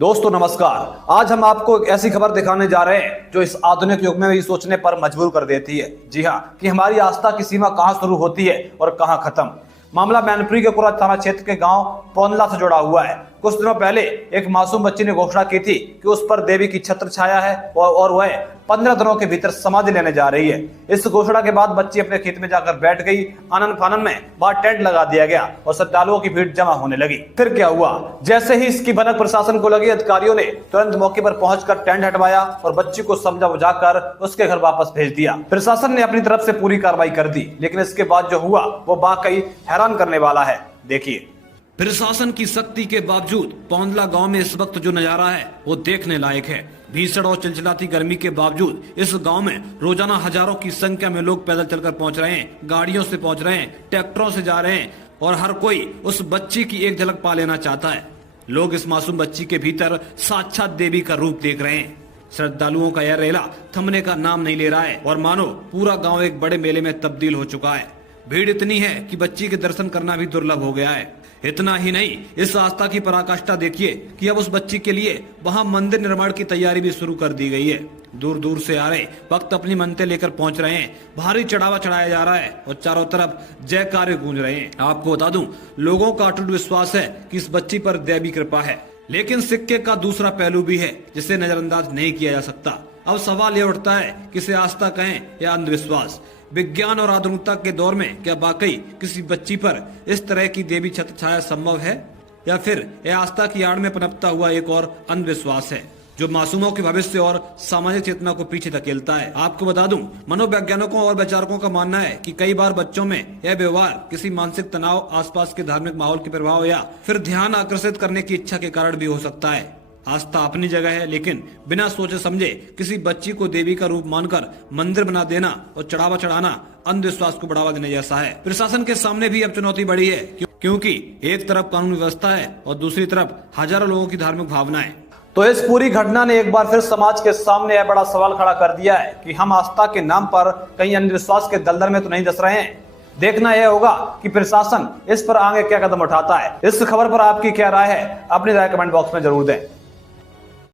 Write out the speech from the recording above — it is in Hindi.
दोस्तों नमस्कार। आज हम आपको एक ऐसी खबर दिखाने जा रहे हैं जो इस आधुनिक युग में भी सोचने पर मजबूर कर देती है। जी हाँ, कि हमारी आस्था की सीमा कहां शुरू होती है और कहां खत्म। मामला मैनपुरी के कुरा थाना क्षेत्र के गांव पोंदला से जुड़ा हुआ है। कुछ दिनों पहले एक मासूम बच्ची ने घोषणा की थी कि उस पर देवी की छत्र छाया है और वह 15 दिनों के भीतर समाधि लेने जा रही है। इस घोषणा के बाद बच्ची अपने खेत में जाकर बैठ गई। आनन फानन में बाहर टेंट लगा दिया गया और श्रद्धालुओं की भीड़ जमा होने लगी। फिर क्या हुआ? जैसे ही इसकी भनक प्रशासन को लगी, अधिकारियों ने तुरंत मौके पर पहुंचकर टेंट हटवाया और बच्ची को समझा बुझाकर उसके घर वापस भेज दिया। प्रशासन ने अपनी तरफ से पूरी कार्रवाई कर दी, लेकिन इसके बाद जो हुआ वो वाकई हैरान करने वाला है। देखिए। प्रशासन की सख्ती के बावजूद पोंदला गांव में इस वक्त जो नजारा है वो देखने लायक है। भीषण और चिलचिलाती गर्मी के बावजूद इस गांव में रोजाना हजारों की संख्या में लोग पैदल चलकर पहुंच रहे हैं, गाड़ियों से पहुंच रहे हैं, ट्रैक्टरों से जा रहे हैं और हर कोई उस बच्ची की एक झलक पा लेना चाहता है। लोग इस मासूम बच्ची के भीतर साक्षात देवी का रूप देख रहे हैं। श्रद्धालुओं का यह रेला थमने का नाम नहीं ले रहा है और मानो पूरा गाँव एक बड़े मेले में तब्दील हो चुका है। भीड़ इतनी है कि बच्ची के दर्शन करना भी दुर्लभ हो गया है। इतना ही नहीं, इस आस्था की पराकाष्ठा देखिए कि अब उस बच्ची के लिए वहां मंदिर निर्माण की तैयारी भी शुरू कर दी गई है। दूर दूर से आ रहे भक्त अपनी मनते लेकर पहुंच रहे हैं। भारी चढ़ावा चढ़ाया जा रहा है और चारों तरफ जयकारे गूंज रहे हैं। आपको बता दूं, लोगों का अटूट विश्वास है कि इस बच्ची पर दैवी कृपा है, लेकिन सिक्के का दूसरा पहलू भी है जिसे नजरअंदाज नहीं किया जा सकता। अब सवाल यह उठता है कि इसे आस्था कहें या अंधविश्वास। विज्ञान और आधुनिकता के दौर में क्या वाकई किसी बच्ची पर इस तरह की देवी छत्र छाया संभव है, या फिर यह आस्था की आड़ में पनपता हुआ एक और अंधविश्वास है जो मासूमों के भविष्य और सामाजिक चेतना को पीछे धकेलता है। आपको बता दूं, मनोवैज्ञानिकों और वैचारकों का मानना है कि कई बार बच्चों में यह व्यवहार किसी मानसिक तनाव, आसपास के धार्मिक माहौल के प्रभाव या फिर ध्यान आकर्षित करने की इच्छा के कारण भी हो सकता है। आस्था अपनी जगह है, लेकिन बिना सोचे समझे किसी बच्ची को देवी का रूप मानकर मंदिर बना देना और चढ़ावा चढ़ाना अंधविश्वास को बढ़ावा देने जैसा है। प्रशासन के सामने भी अब चुनौती बड़ी है, क्योंकि एक तरफ कानून व्यवस्था है और दूसरी तरफ हजारों लोगों की धार्मिक भावनाएं। तो इस पूरी घटना ने एक बार फिर समाज के सामने यह बड़ा सवाल खड़ा कर दिया है कि हम आस्था के नाम पर कहीं अंधविश्वास के दलदल में तो नहीं धंस रहे हैं। देखना यह होगा कि प्रशासन इस पर आगे क्या कदम उठाता है। इस खबर पर आपकी क्या राय है? अपनी राय कमेंट बॉक्स में जरूर दें।